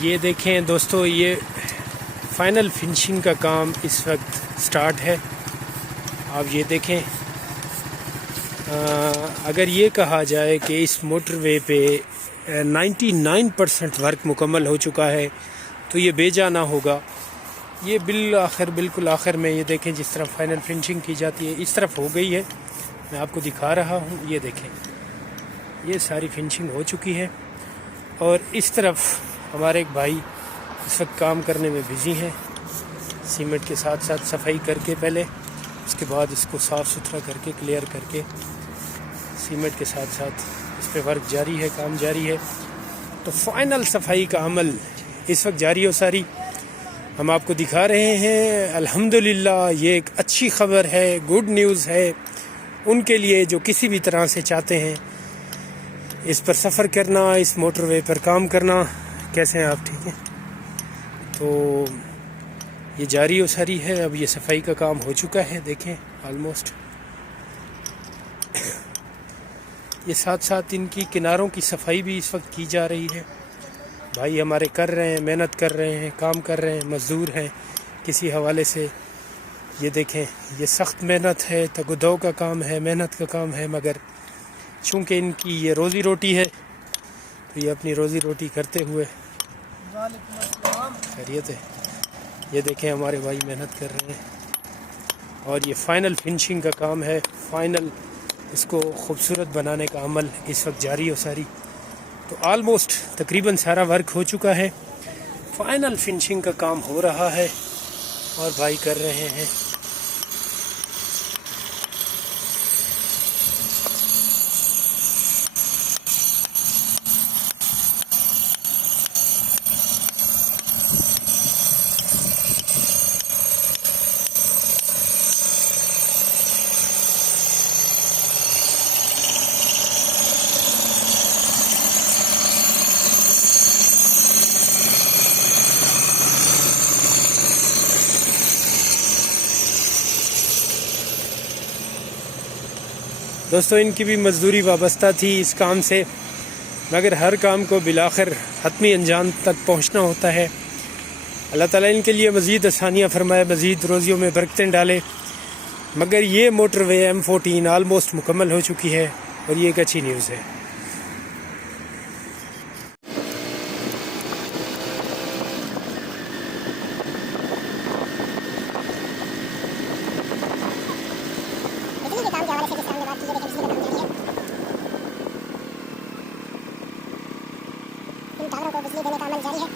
یہ دیکھیں دوستو، یہ فائنل فنشنگ کا کام اس وقت سٹارٹ ہے. آپ یہ دیکھیں، اگر یہ کہا جائے کہ اس موٹر وے پہ 99% ورک مکمل ہو چکا ہے تو یہ بے جا نہ ہوگا. یہ بالکل آخر میں یہ دیکھیں جس طرح فائنل فنشنگ کی جاتی ہے اس طرف ہو گئی ہے. میں آپ کو دکھا رہا ہوں، یہ دیکھیں یہ ساری فنشنگ ہو چکی ہے. اور اس طرف ہمارے ایک بھائی اس وقت کام کرنے میں بزی ہیں، سیمنٹ کے ساتھ ساتھ صفائی کر کے پہلے، اس کے بعد اس کو صاف ستھرا کر کے کلیئر کر کے سیمنٹ کے ساتھ ساتھ اس پہ ورک جاری ہے، کام جاری ہے. تو فائنل صفائی کا عمل اس وقت جاری و ساری ہم آپ کو دکھا رہے ہیں. الحمدللہ یہ ایک اچھی خبر ہے، گڈ نیوز ہے ان کے لیے جو کسی بھی طرح سے چاہتے ہیں اس پر سفر کرنا، اس موٹر وے پر کام کرنا. کیسے ہیں آپ؟ ٹھیک ہیں. تو یہ جاری و ساری ہے. اب یہ صفائی کا کام ہو چکا ہے، دیکھیں آلموسٹ. یہ ساتھ ساتھ ان کی کناروں کی صفائی بھی اس وقت کی جا رہی ہے. بھائی ہمارے کر رہے ہیں، محنت کر رہے ہیں، کام کر رہے ہیں، مزدور ہیں کسی حوالے سے. یہ دیکھیں یہ سخت محنت ہے، تگ و دو کا کام ہے، محنت کا کام ہے، مگر چونکہ ان کی یہ روزی روٹی ہے تو یہ اپنی روزی روٹی کرتے ہوئے خیریت ہے. یہ دیکھیں ہمارے بھائی محنت کر رہے ہیں اور یہ فائنل فنشنگ کا کام ہے. فائنل اس کو خوبصورت بنانے کا عمل اس وقت جاری و ساری. تو آلموسٹ تقریباً سارا ورک ہو چکا ہے. فائنل فنشنگ کا کام ہو رہا ہے اور بھائی کر رہے ہیں. دوستو ان کی بھی مزدوری وابستہ تھی اس کام سے، مگر ہر کام کو بالآخر حتمی انجام تک پہنچنا ہوتا ہے. اللہ تعالیٰ ان کے لیے مزید آسانیاں فرمائے، مزید روزیوں میں برکتیں ڈالے. مگر یہ موٹر وے M14 آلموسٹ مکمل ہو چکی ہے اور یہ ایک اچھی نیوز ہے. ٹاوروں کو بجلی دینے کا عمل جاری ہے.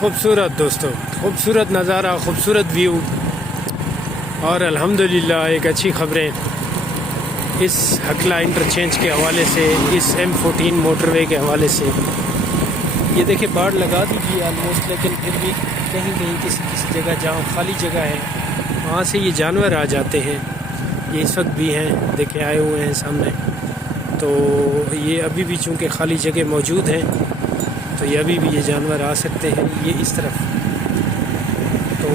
خوبصورت دوستو، خوبصورت نظارہ، خوبصورت ویو. اور الحمدللہ ایک اچھی خبریں اس ہکلا انٹرچینج کے حوالے سے، اس M14 موٹر وے کے حوالے سے. یہ دیکھیں باڑ لگا دیجیے آلموسٹ، لیکن پھر بھی کہیں کسی جگہ جہاں خالی جگہ ہے وہاں سے یہ جانور آ جاتے ہیں. یہ اس وقت بھی ہیں، دیکھیں آئے ہوئے ہیں سامنے. تو یہ ابھی بھی چونکہ خالی جگہ موجود ہیں تو یہ ابھی بھی یہ جانور آ سکتے ہیں. یہ اس طرف، تو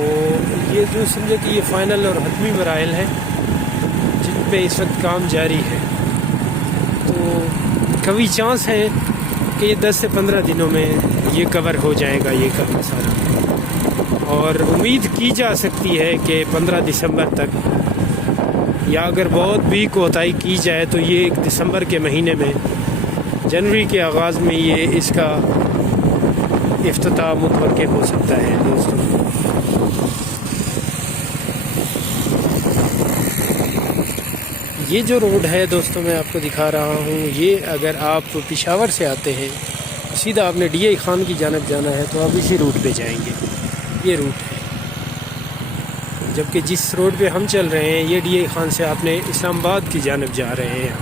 یہ جو سمجھے کہ یہ فائنل اور حتمی مراحل ہیں جن پہ اس وقت کام جاری ہے. تو کبھی چانس ہے کہ یہ 10 سے 15 دنوں میں یہ کور ہو جائے گا یہ کام سارا. اور امید کی جا سکتی ہے کہ 15 دسمبر تک، یا اگر بہت بھی کوتاہی کی جائے تو یہ 1 دسمبر کے مہینے میں، جنوری کے آغاز میں یہ اس کا افتتاح متوقع ہو سکتا ہے. دوستوں یہ جو روڈ ہے دوستوں میں آپ کو دکھا رہا ہوں، یہ اگر آپ پشاور سے آتے ہیں سیدھا آپ نے DI خان کی جانب جانا ہے تو آپ اسی روٹ پہ جائیں گے. یہ روٹ ہے. جبکہ جس روڈ پہ ہم چل رہے ہیں یہ DI خان سے آپ نے اسلام آباد کی جانب جا رہے ہیں.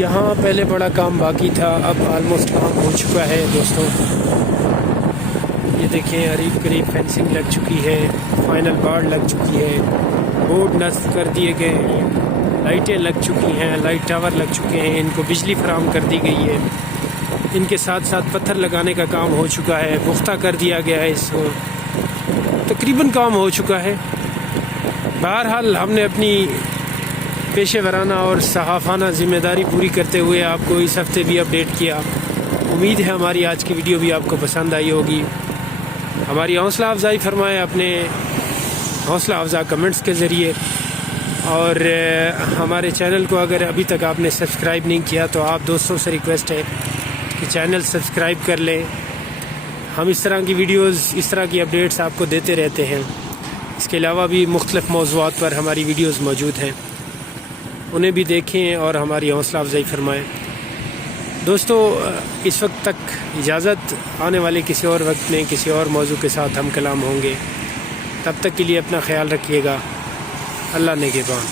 یہاں پہلے بڑا کام باقی تھا، اب آلموسٹ کام ہو چکا ہے دوستوں. یہ دیکھیں قریب قریب فینسنگ لگ چکی ہے، فائنل باڑ لگ چکی ہے. بورڈ نصب کر دیے گئے ہیں، لائٹیں لگ چکی ہیں، لائٹ ٹاور لگ چکے ہیں، ان کو بجلی فراہم کر دی گئی ہے، ان کے ساتھ ساتھ پتھر لگانے کا کام ہو چکا ہے، پختہ کر دیا گیا ہے، اس کو تقریباً کام ہو چکا ہے۔ بہرحال ہم نے اپنی پیشہ ورانہ اور صحافانہ ذمہ داری پوری کرتے ہوئے آپ کو اس ہفتے بھی اپڈیٹ کیا۔ امید ہے ہماری آج کی ویڈیو بھی آپ کو پسند آئی ہوگی۔ ہماری حوصلہ افزائی فرمائیں اپنے حوصلہ افزا کمنٹس کے ذریعے، اور ہمارے چینل کو اگر ابھی تک آپ نے سبسکرائب نہیں کیا تو آپ دوستوں سے ریکویسٹ ہے کہ چینل سبسکرائب کر لیں۔ ہم اس طرح کی ویڈیوز، اس طرح کی اپڈیٹس آپ کو دیتے رہتے ہیں۔ اس کے علاوہ بھی مختلف موضوعات پر ہماری ویڈیوز موجود ہیں، انہیں بھی دیکھیں اور ہماری حوصلہ افزائی فرمائیں۔ دوستو اس وقت تک اجازت، آنے والے کسی اور وقت میں کسی اور موضوع کے ساتھ ہم کلام ہوں گے۔ تب تک کے لیے اپنا خیال رکھیے گا۔ اللہ نگہبان۔